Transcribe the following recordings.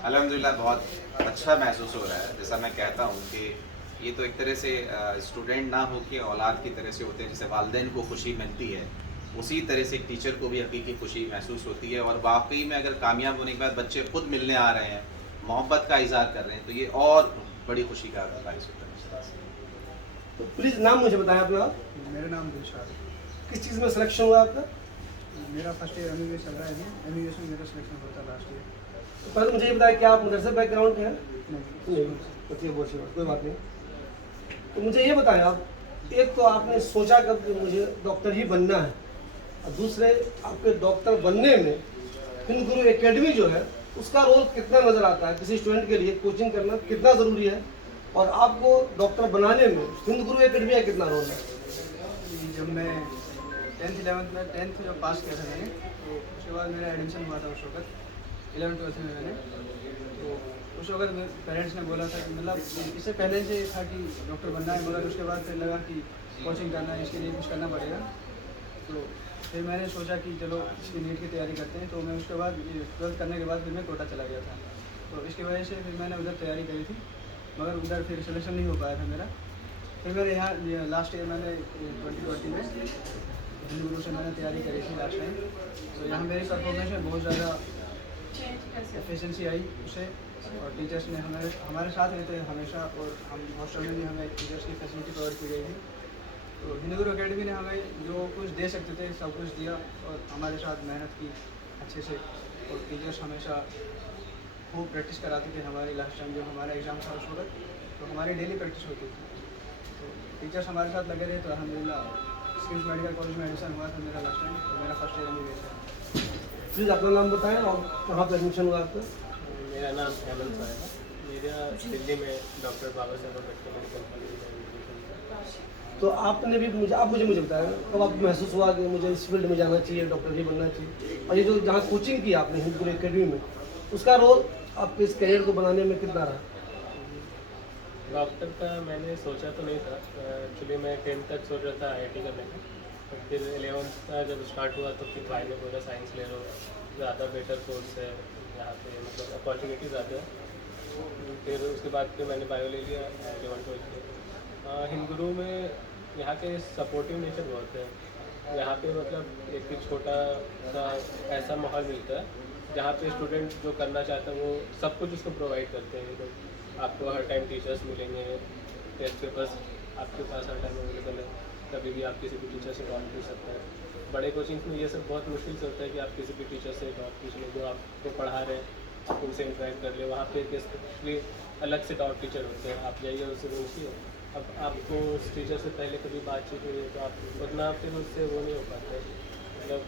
अल्हम्दुलिल्लाह बहुत अच्छा महसूस हो रहा है। जैसा मैं कहता हूँ कि ये तो एक तरह से स्टूडेंट ना हो कि औलाद की तरह से होते हैं, जैसे वालिदैन को खुशी मिलती है, उसी तरह से एक टीचर को भी हकीकी खुशी महसूस होती है। और वाक़ई में अगर कामयाब होने के बाद बच्चे खुद मिलने आ रहे हैं, मोहब्बत का इज़हार कर रहे हैं, तो ये और बड़ी खुशी का बाइस होता है इस तरह से। तो प्लीज़ नाम मुझे बताएं अपना। मेरा नाम दिलशाद है। किस चीज़ में सिलेक्शन हुआ आपका? मेरा फर्स्ट ईयर एमबीबीएस चल रहा है अभी। एमबीबीएस में मेरा सिलेक्शन होता है लास्ट ईयर। तो पहले मुझे ये बताएं कि आप मदरसा बैकग्राउंड के हैं? नहीं नहीं, बच्चे बहुत अच्छी बात, कोई बात नहीं। तो मुझे ये बताएं आप, एक तो आपने सोचा कब कि मुझे डॉक्टर ही बनना है, और दूसरे आपके डॉक्टर बनने में हिंद गुरु एकेडमी जो है उसका रोल कितना नज़र आता है? किसी स्टूडेंट के लिए कोचिंग करना कितना ज़रूरी है, और आपको डॉक्टर बनाने में हिंद गुरु एकेडमी का कितना रोल है? जब मैं 10th 11th में 10th जब पास किया था मैंने, तो उसके बाद मेरा एडमिशन हुआ था उस वक्त 11th 12th में मैंने। तो उस वक्त पेरेंट्स ने बोला था कि मतलब इससे पहले से था कि डॉक्टर बनना है, मगर उसके बाद फिर लगा कि कोचिंग करना है, इसके लिए कुछ करना पड़ेगा। तो फिर मैंने सोचा कि चलो इसकी नीट की तैयारी करते हैं। तो मैं उसके बाद ये 12th करने के बाद फिर मैं कोटा चला गया था। तो इसकी वजह से फिर मैंने उधर तैयारी करी थी, मगर उधर फिर सिलेक्शन नहीं हो पाया था मेरा। फिर मेरे यहाँ लास्ट ईयर मैंने 2020 में हिंदू गुरु से मैंने तैयारी करी थी लास्ट टाइम। तो यहाँ मेरी परफॉर्मेंस में बहुत ज़्यादा एफिशिएंसी आई उससे, और टीचर्स ने हमारे साथ रहते हैं हमेशा, और हम हॉस्टल में भी हमें टीचर्स की फैसिलिटी प्रोवाइड की गई थी। तो हिंदू गुरु अकेडमी ने हमें जो कुछ दे सकते थे सब कुछ दिया, और हमारे साथ मेहनत की अच्छे से। और टीचर्स हमेशा खूब प्रैक्टिस कराते थे हमारी। लास्ट टाइम जब हमारा एग्ज़ाम था उस वक्त, तो हमारी डेली प्रैक्टिस होती थी। तो टीचर्स हमारे साथ लगे रहे, तो अल्हम्दुलिल्लाह स्किल्स मेडिकल कॉलेज में एडमिशन हुआ था मेरा लास्ट टाइम। तो मेरा फर्स्ट ईयर एमबीबीएस है। प्लीज़ अपना नाम बताएं और कहाँ पर एडमिशन हुआ आपका? मेरा नाम हेमंत साहब है। मेरा दिल्ली में doctor Baba Saheb Ambedkar medical college में एडमिशन हुआ। तो आपने भी मुझे बताया कब आपको महसूस हुआ कि मुझे इस फील्ड में जाना चाहिए, डॉक्टर ही बनना चाहिए? और ये जो जहाँ कोचिंग की आपने हिंद गुरु एकेडमी में, उसका रोल आपके इस करियर को बनाने में कितना रहा? डॉक्टर का मैंने सोचा तो नहीं था। एक्चुअली मैं 10th तक सोच रहा था आईआईटी करने का, और फिर 11th का जब स्टार्ट हुआ तो फिर भाई ने बोला साइंस ले लो, ज़्यादा बेटर कोर्स है यहाँ पे, मतलब अपॉर्चुनिटी ज़्यादा है। फिर उसके बाद फिर मैंने बायो ले लिया 11th 12th में। हिंद गुरु में यहाँ के सपोर्टिव नेचर बहुत है। यहाँ पे मतलब एक छोटा सा ऐसा माहौल मिलता है जहाँ पे स्टूडेंट जो करना चाहता है वो सब कुछ उसको प्रोवाइड करते हैं। तो आपको हर टाइम टीचर्स मिलेंगे, टेस्ट पेपर्स आपके पास हर टाइम अवेलेबल है, कभी भी आप किसी भी टीचर से डाउट पूछ सकते हैं। बड़े कोचिंग्स में ये सब बहुत मुश्किल से होता है कि आप किसी भी टीचर से डाउट पूछ लें, जो आपको पढ़ा रहे हैं आप उनसे इंटरेक्ट कर ले। वहाँ पे स्पेशली अलग से डाउट टीचर होते हैं, आप जाइए उससे पूछिए। अब आपको उस टीचर से पहले कभी बातचीत हुई है तो आप उतना फिर उससे वो नहीं हो पाता है, मतलब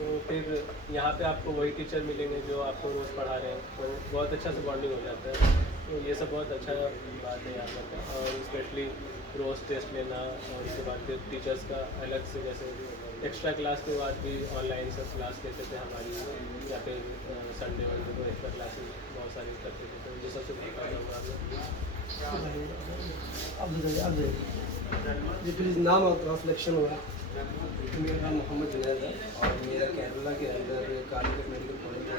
तो फिर यहाँ पे आपको वही टीचर मिलेंगे जो आपको रोज़ पढ़ा रहे हैं, तो बहुत अच्छा से बॉन्डिंग हो जाता है। तो ये सब बहुत अच्छा बात है यहाँ पर। और स्पेशली रोज़ टेस्ट लेना, और उसके बाद फिर टीचर्स का अलग से, जैसे एक्स्ट्रा क्लास के बाद भी ऑनलाइन सब क्लास लेते थे हमारी, या फिर संडे वनडे को एक्स्ट्रा क्लासेस बहुत सारी करते थे। तो ये सबसे बहुत फायदा हुआ हमें। अब बताइए जी, प्लीज़ नाम और कहाँ सिलेक्शन हुआ? मेरा नाम मोहम्मद जुनैद है, और मेरा केरला के अंदर कालीकट मेडिकल कॉलेज में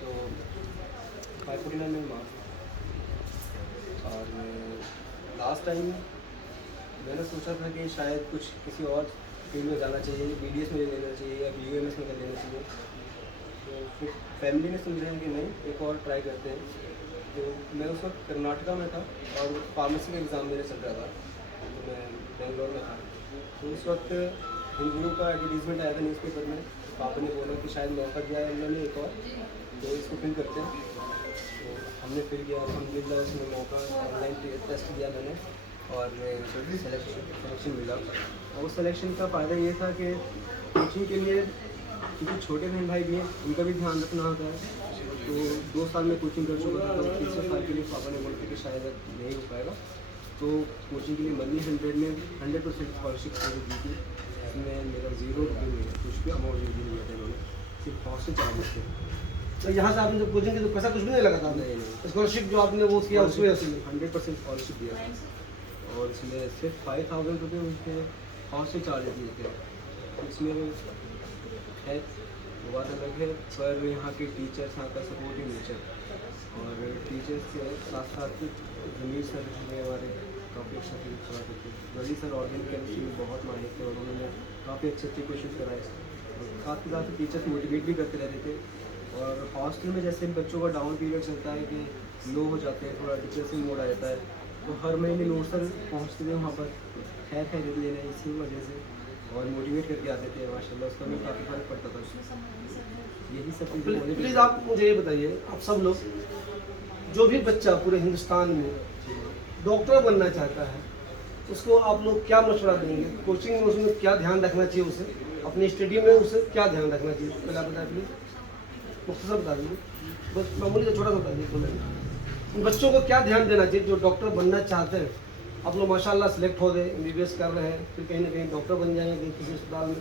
तो 549 में मार्क्स। और लास्ट टाइम मैंने सोचा था कि शायद कुछ किसी और फील्ड में जाना चाहिए, BDS में लेना चाहिए या UMS में लेना चाहिए। तो फिर फैमिली ने समझा कि नहीं, एक और ट्राई करते हैं। तो मैं उस वक्त कर्नाटका में था और फार्मेसी का एग्ज़ाम मेरे चल रहा था, तो मैं बेंगलोर में था। तो उस वक्त हिंद गुरु का एडवर्टीजमेंट आया था न्यूज़पेपर में। तो पापा ने बोला कि शायद मौका दिया है उन्होंने एक और, तो इसको फिल करते हैं। तो हमने फिल किया, अल्हम्दुलिल्लाह उसमें मौका, ऑनलाइन टेस्ट दिया मैंने, और सिलेक्शन मिला। और उस सिलेक्शन का फ़ायदा ये था कि कोचिंग के लिए, क्योंकि छोटे बहन भाई भी हैं, उनका भी ध्यान रखना होता है। तो 2 साल में कोचिंग कर चुका था, तो तीसरे साल के लिए पापा ने बोला था कि शायद नहीं हो पाएगा। तो कोचिंग के लिए मनी 100% स्कॉलरशिप दी थी। इसमें मेरा 0 रुपये नहीं है, कुछ भी अमाउंट नहीं दिया था इन्होंने, सिर्फ हॉस्टल चार्जेस थे। तो यहाँ से आपने जब कोचिंग की तो पैसा कुछ भी नहीं लगा था? नहीं। स्कॉलरशिप जो आपने वो किया उसकी वजह से? 100% स्कॉलरशिप दिया था, और इसमें सिर्फ 5000 रुपये उनके हॉस्टल चार्जेस दिए थे। इसमें है वो बात अलग है, पर यहाँ के टीचर्स, यहाँ का सपोर्टिव नेचर और टीचर्स के साथ साथ जमीर सर ने हमारे काफ़ी अच्छा फील कराते थे। वही सर ऑर्गेनिक केमिस्ट्री में बहुत माहिर थे और उन्होंने काफ़ी अच्छे अच्छे क्वेश्चन कराए और साथ ही साथ टीचर्स मोटिवेट भी करते रहते थे। और हॉस्टल में जैसे बच्चों का डाउन पीरियड चलता है कि लो हो जाते हैं, थोड़ा डिप्रेसिंग मोड आ जाता है, तो हर महीने नोट सर पहुँचते थे वहाँ पर खैर खैरियत लेने इसी वजह से और मोटिवेट करके आते थे माशाल्लाह, उसका भी काफ़ी फर्क पड़ता था। यही सब चीज़ें प्लीज़ आप मुझे ये बताइए, आप सब लोग, जो भी बच्चा पूरे हिंदुस्तान में डॉक्टर बनना चाहता है उसको आप लोग क्या मशवरा देंगे? कोचिंग में उसमें क्या ध्यान रखना चाहिए, उसे अपनी स्टडी में उसे क्या ध्यान रखना चाहिए? पहले आप बताइए प्लीज़, मुख्तसर बता दीजिए, बस मामूली का छोटा सा बता दीजिए। बोले बच्चों को क्या ध्यान देना चाहिए जो डॉक्टर बनना चाहते हैं? आप लोग माशाल्लाह सेलेक्ट हो गए, MBBS कर रहे हैं, फिर कहीं ना कहीं डॉक्टर बन जाएंगे किसी अस्पताल में।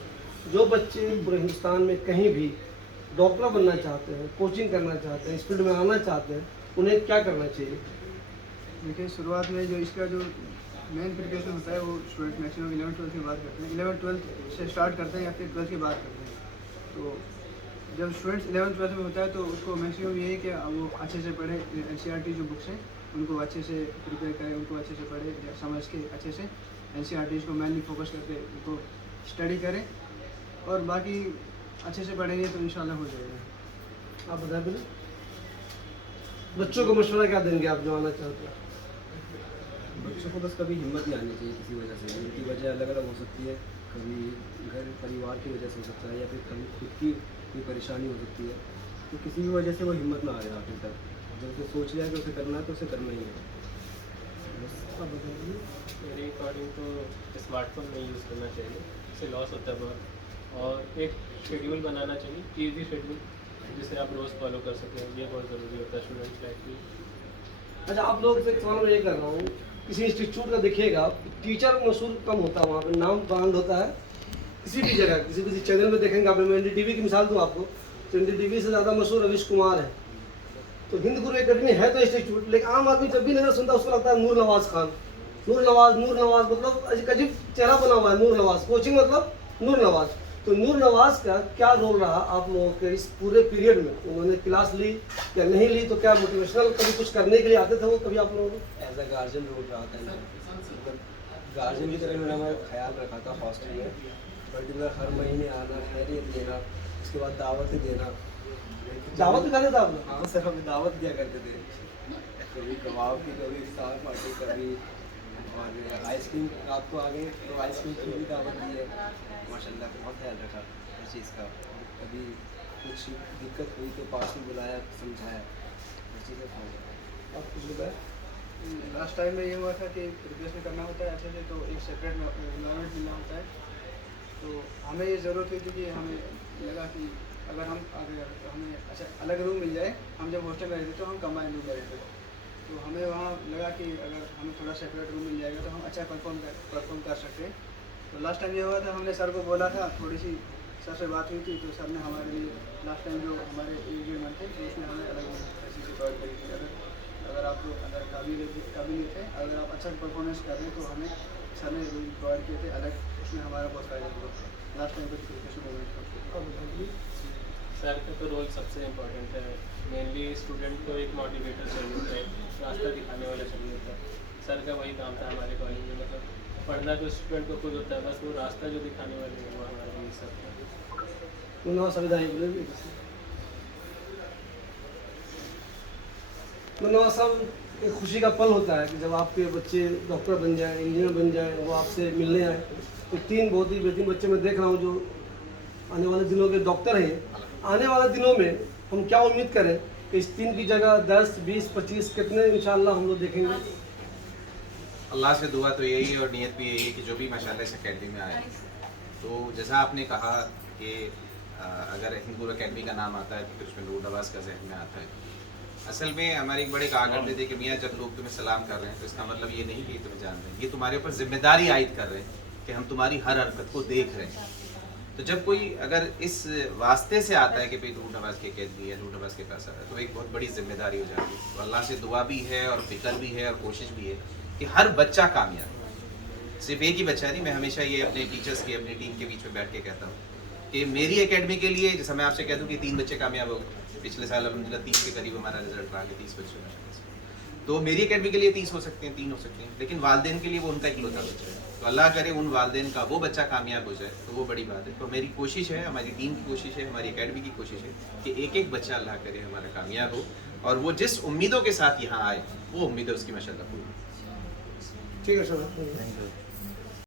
जो बच्चे पूरे हिंदुस्तान में कहीं भी डॉक्टर बनना चाहते हैं, कोचिंग करना चाहते हैं, इस फील्ड में आना चाहते हैं, उन्हें क्या करना चाहिए? देखिए, शुरुआत में जो इसका जो मेन प्रिपरेशन होता है वो स्टूडेंट मैक्सिमम 11th-12th की बात करते हैं, 11th-12th से स्टार्ट करते हैं या फिर 12th की बात करते हैं। तो जब स्टूडेंट्स 11th-12th में होता है तो उसको मैक्सिमम ये है कि वो अच्छे से पढ़े, NCERT जो बुक्स हैं उनको अच्छे से प्रिपेयर करें, उनको अच्छे से पढ़े, समझ के अच्छे से NCERT को मेनली फोकस करके उनको स्टडी करें और बाकी अच्छे से पढ़ेंगे तो इंशाल्लाह हो जाएगा। आप बता दें, बच्चों को मशवरा क्या देंगे आप जो आना चाहते हैं? बच्चों को बस कभी हिम्मत नहीं आनी चाहिए किसी वजह से। उनकी वजह अलग अलग हो सकती है, कभी घर परिवार की वजह से हो सकता है या फिर कभी खुद की कोई परेशानी हो सकती है, तो किसी भी वजह से वो हिम्मत ना आ रहा आखिर तक। जब उसे सोच लिया कि उसे करना है तो उसे करना ही है। आप बताइए। मेरे अकॉर्डिंग तो स्मार्टफोन नहीं यूज़ करना चाहिए, इससे लॉस होता है बहुत, और एक शेड्यूल बनाना चाहिए, ईजी शेड्यूल जिसे आप रोज़ फॉलो कर सकें, ये बहुत ज़रूरी होता है स्टूडेंट्स लाइफ में। अच्छा, आप लोग से एक सवाल मैं ये कर रहा हूँ, किसी इंस्टीट्यूट का देखिएगा टीचर मशहूर कम होता है, वहाँ पे नाम ब्रांड होता है। किसी भी जगह किसी चैनल में देखेंगे आप, मैं NDTV की मिसाल दूँ आपको, तो NDTV से ज़्यादा मशहूर रवीश कुमार है। तो हिंद गुरु एकेडमी है तो इंस्टीट्यूट, लेकिन आम आदमी जब भी नजर सुनता है उसको लगता है नूर नवाज खान, नूर नवाज मतलब अजीब चेहरा बना हुआ है, नूर नवाज कोचिंग मतलब नूर नवाज। तो नूर नवाज का क्या रोल रहा आप लोगों के इस पूरे पीरियड में? उन्होंने क्लास ली या नहीं ली? तो क्या मोटिवेशनल कभी कुछ करने के लिए आते थे वो कभी आप लोगों को? एज अ गार्जियन रोल रहा था, मतलब गार्जियन की तरह मैंने हमारा ख्याल रखा था हॉस्टल में। पर्टिकुलर हर महीने आना, खैरियत देना, उसके बाद दावत देना। दावत भी खाते थे आप लोग? हाँ सर, हमें दावत दिया करते थे, कभी कबाब की, कभी इफ्तार पार्टी, कभी और आइसक्रीम। रात को आ गए तो आइसक्रीम की भी दावत दी है माशाल्लाह, बहुत ख्याल रखा हर चीज़ का। कभी कुछ दिक्कत हुई तो पास में बुलाया, समझाया, हर चीज़ का ख्याल रखा। आप कुछ बताएं। लास्ट टाइम में ये हुआ था कि प्रिपरेशन करना होता है अच्छे से, तो एक सेपरेट इन्वायरमेंट मिलना होता है। तो हमें ये ज़रूरत हुई थी कि हमें लगा कि अगर हमें अच्छा अलग रूम मिल जाए, हम जब हॉस्टल में रहते तो हम कंबाइन रूम में रहते, तो हमें वहाँ लगा कि अगर हमें थोड़ा सेपरेट रूम मिल जाएगा तो हम अच्छा परफॉर्म कर सकते हैं। तो लास्ट टाइम ये हुआ था, हमने सर को बोला था, थोड़ी सी सर से बात हुई थी, तो सर ने हमारे लिए लास्ट टाइम जो हमारे एंगेजमेंट थे तो उसमें हमें अलग फैसिलिटी प्रोवाइड करी थी। अगर आप अगर काबिल थे, अगर आप अच्छा परफॉर्मेंस कर रहे हैं तो हमें सर ने रूम प्रोवाइड किए थे अलग, उसमें हमारा बहुत फ़ायदा हुआ लास्ट टाइम पर एजुकेशन। सर का तो रोल सबसे इम्पोर्टेंट है, मेनली स्टूडेंट को एक मोटिवेटर चाहिए होता है, रास्ता दिखाने वाला चाहिए होता है। सर का वही काम था हमारे कॉलेज में, मतलब पढ़ना तो स्टूडेंट को खुद होता है, बस वो रास्ता जो दिखाने वाले हैं वो हमारे लिए सर था। उन्होंने संविधान मनोज साहब, एक खुशी का पल होता है कि जब आपके बच्चे डॉक्टर बन जाए, इंजीनियर बन जाए, वो आपसे मिलने आए। तो 3 बहुत ही बेहतरीन बच्चे मैं देख रहा हूँ जो आने वाले दिनों के डॉक्टर हैं। आने वाले दिनों में हम क्या उम्मीद करें कि इस 3 की जगह 10, 20, 25 कितने इंशाल्लाह हम लोग देखेंगे? अल्लाह से दुआ तो यही है और नीयत भी यही है कि जो भी माशाल्लाह इस अकेडमी में आए, तो जैसा आपने कहा कि अगर हिंद गुरु अकेडमी का नाम आता है तो फिर उसमें नूर नवाज का जहन में आता है। असल में हमारे एक बड़े कहा करते थे कि मियाँ जब लोग तुम्हें सलाम कर रहे हैं तो इसका मतलब ये नहीं कि तुम्हें जान रहे हैं, ये तुम्हारे ऊपर जिम्मेदारी आयद कर रहे हैं कि हम तुम्हारी हर हरकत को देख रहे हैं। तो जब कोई अगर इस वास्ते से आता है कि भाई नूर नवाज की अकेडमी है, नूर नवाज के पास आता है, तो एक बहुत बड़ी जिम्मेदारी हो जाती है। तो अल्लाह से दुआ भी है और फिक्र भी है और कोशिश भी है कि हर बच्चा कामयाब। सिर्फ एक ही बच्चा नहीं, मैं हमेशा ये अपने टीचर्स की, अपनी टीम के बीच में बैठ के कहता हूँ कि मेरी एकेडमी के लिए, जैसा मैं आपसे कह दूं कि 3 बच्चे कामयाब हो गए पिछले साल, अलहमदिल्ला 30 के करीब हमारा रिजल्ट रहा कि 30 बच्चों में। तो मेरी एकेडमी के लिए 30 हो सकते हैं, 3 हो सकते हैं, लेकिन वालदेन के लिए वो उनका इकलौता बच्चा है। तो अल्लाह करे उन वालदेन का वो बच्चा कामयाब हो जाए, तो वो बड़ी बात है। तो मेरी कोशिश है, हमारी टीम की कोशिश है, हमारी एकेडमी की कोशिश है कि एक एक बच्चा अल्लाह करे हमारा कामयाब हो, और वो जिस उम्मीदों के साथ यहाँ आए वो उम्मीदें उसकी माशाल्लाह पूरी। ठीक है सर।